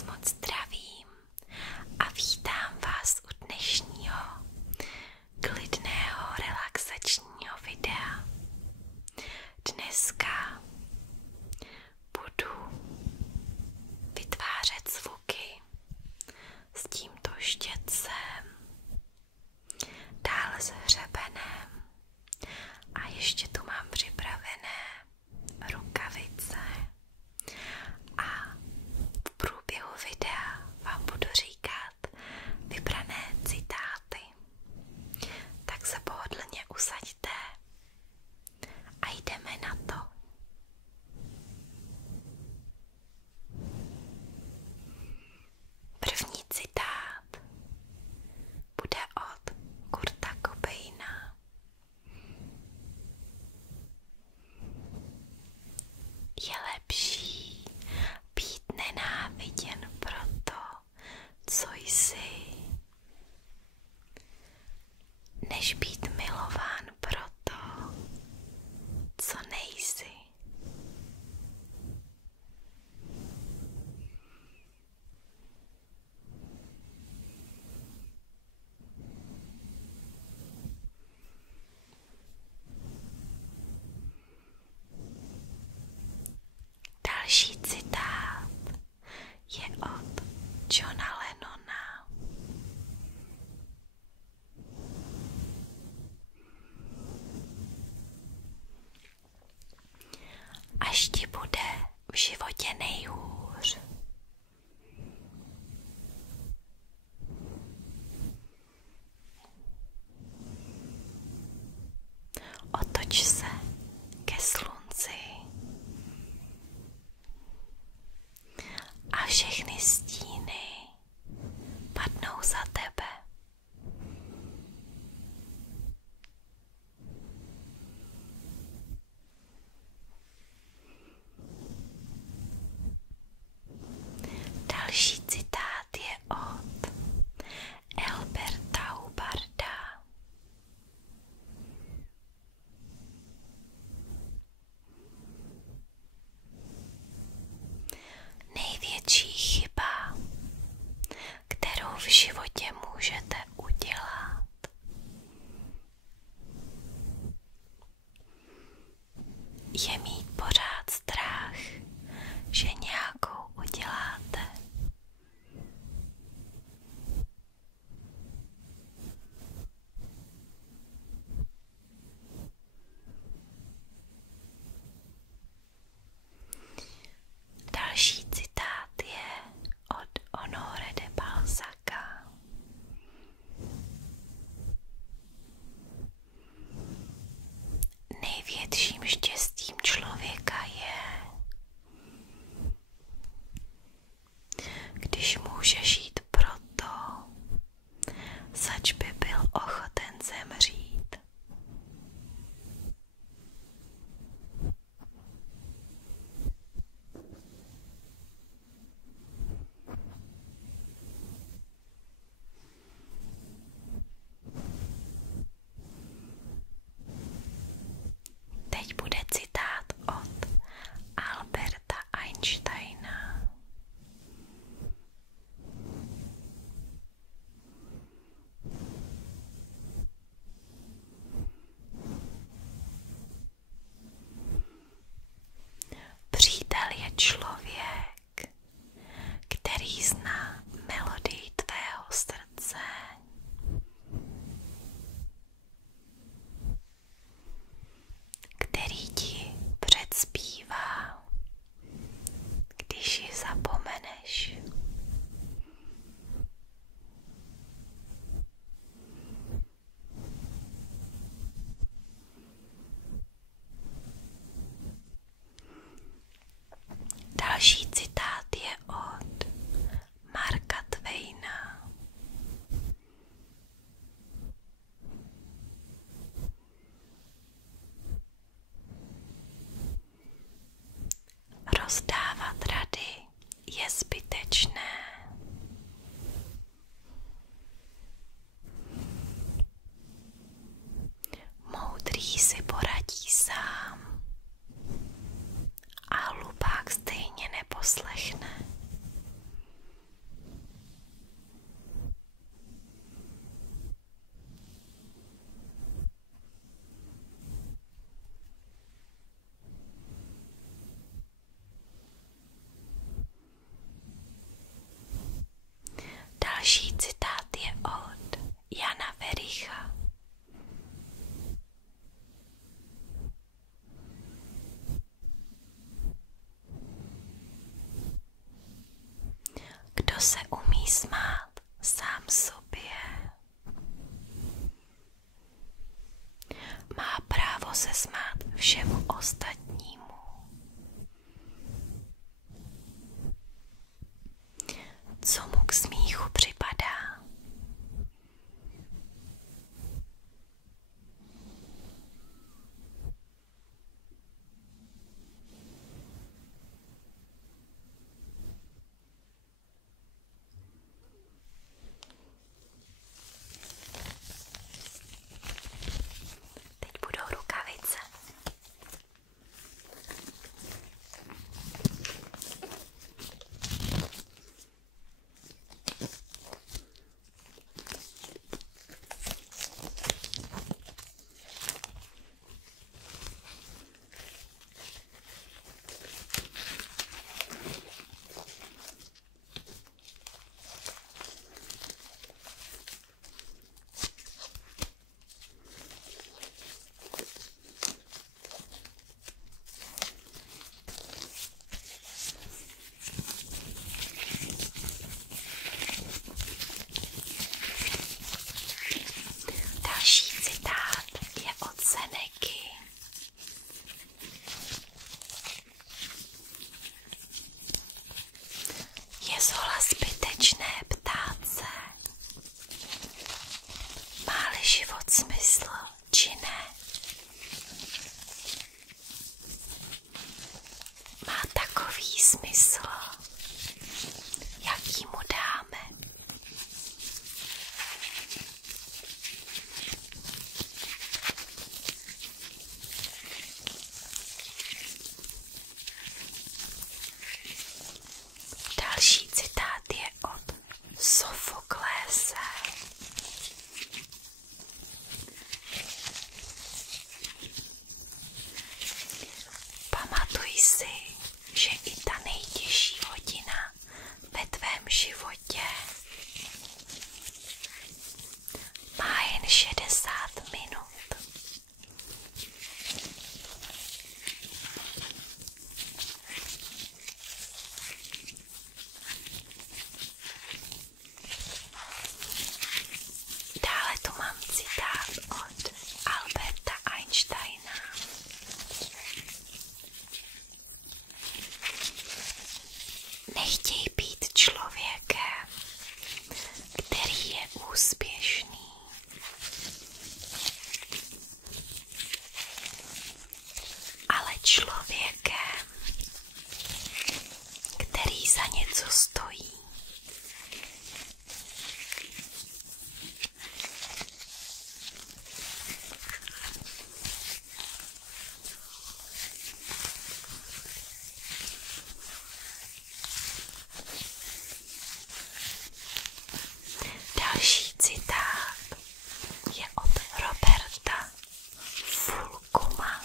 vás moc zdravím a vítám vás u dnešního klidného relaxačního videa. Dneska budu vytvářet zvuky s tímto štětcem, dále s hřebenem a ještě tu mám připravené rukavice. A v průběhu videa vám budu říkat vybrané citáty, tak se pohodlně usaďte a jdeme na to. První citát bude od Kurta Cobaina. Je lepší být nenáviděn proto, co jsi, než být milován proto, co nejsi. Další citát je od Johna Lennona. Až ti bude v životě nejhůř, otoč se ke slunci a všechny stíny padnou za tebe. Další citát je od Alberta Hubbarda. Největší chyba, kterou v životě můžete udělat, je mít pořád strach, že nějakou uděláte. Další citát je od Jana Vericha. Kdo se umí smát sám sobě, má právo se smát všemu ostatnímu. Co mu k smíchu připadá. Teď budou rukavice. Další citát je od Seneky. Je zhola zbytečné ptát se, má-li život smysl, či ne. Má takový smysl, jaký mu dáme. Další citát je od Sofoklése. Pamatuj si, že i ta nejtěžší hodina ve tvém životě má jen 60 minut. Dále tu mám citát od Alberta Einsteina. Nechtěj být člověkem, který je úspěšný, ale člověkem, který za něco stojí. Další citát je od Roberta Fulcuma.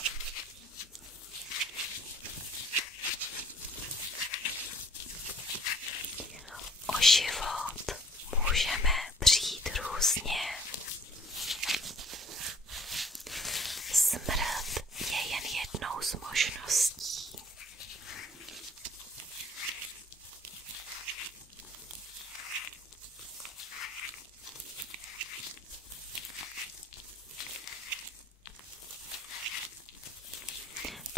O život můžeme přijít různě. Smrt je jen jednou z možností.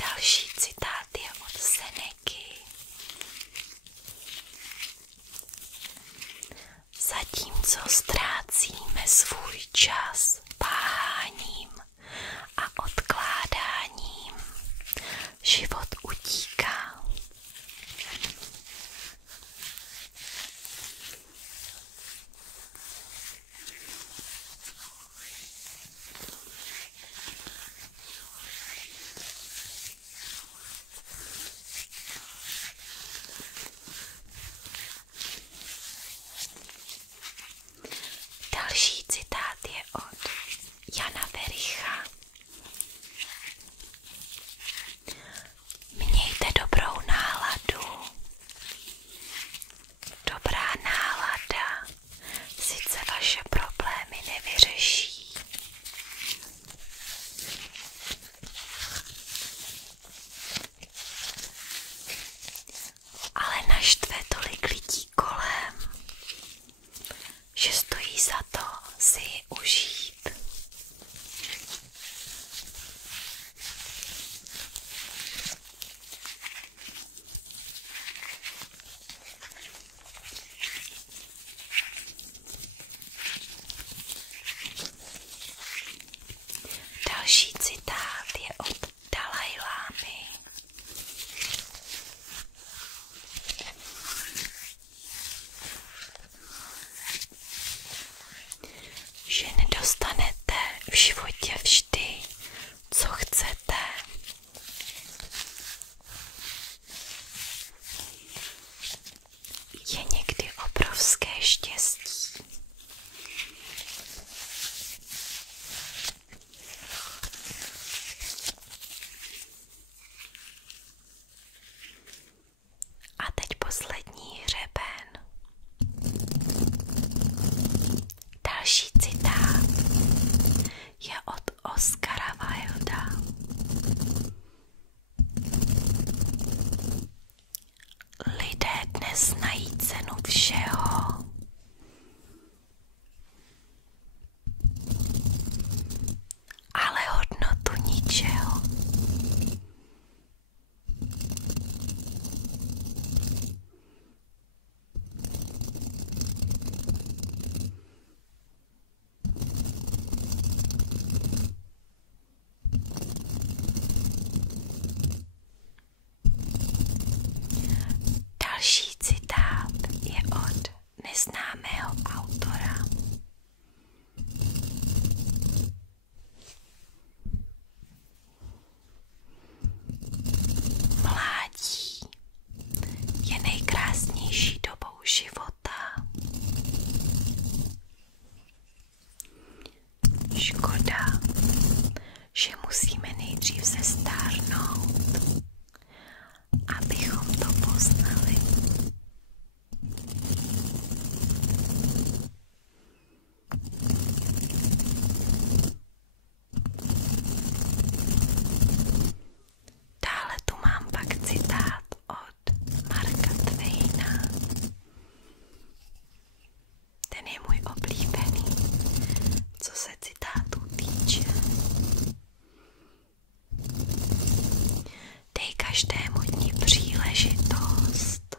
Další citát je od Seneky. Zatímco ztrácíme svůj čas váháním a odkládáním, život utíká. Dostanete v životě vždy, co chcete. Je někdy obrovské štěstí. A teď poslední hřeben. Další citát je od Oscara Wilda. Lidé dnes znají cenu všeho, ale hodnotu ničeho. Další citát je od neznámého autora. Mládí je nejkrásnější dobou života. Škoda, že musíme nejdřív zestárnout, abychom to poznali. Dále tu mám pak citát od Marka Twaina. Ten je můj oblíbený, co se citátů týče. Dej každému dni příležitost.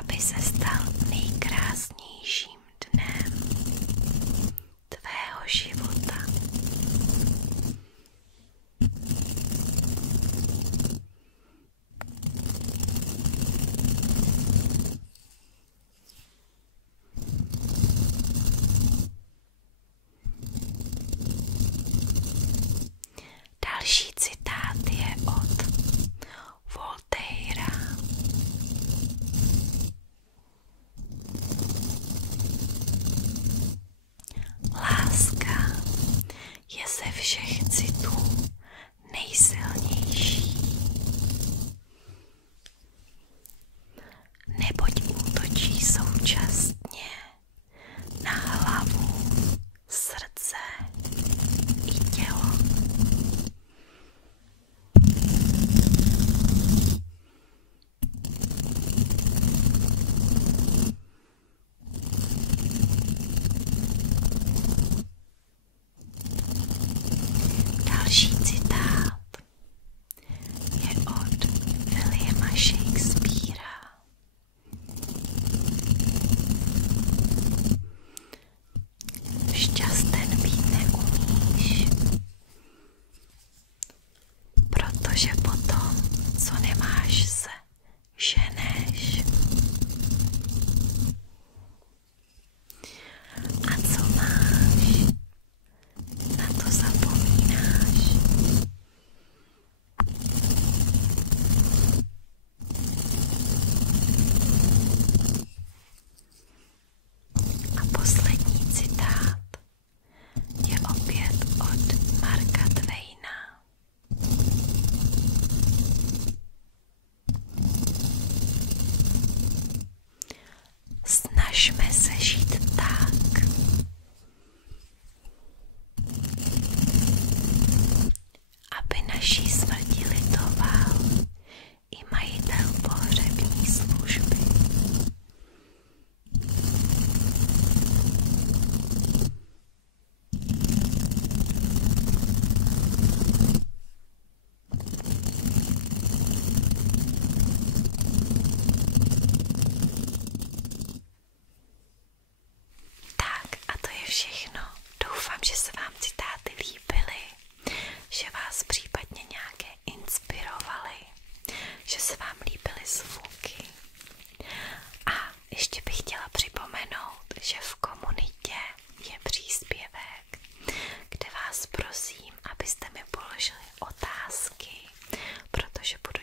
Aby se stal nejkrásnějším dnem tvého života. Další citát je od Voltaira. Láska je ze všech citů nejsilnější, neboť útočí současně na hlavu, srdce i tělo. Další citát je od Williama Shakespearea. Šťasten být neumíš, protože potom, co nemáš, se ženeš. A co máš, na to zapomínáš. A poslední citát je opět od Marka Twaina. Snažme se žít tak, aby naší smrti litoval i majitel pohřební služby. že budu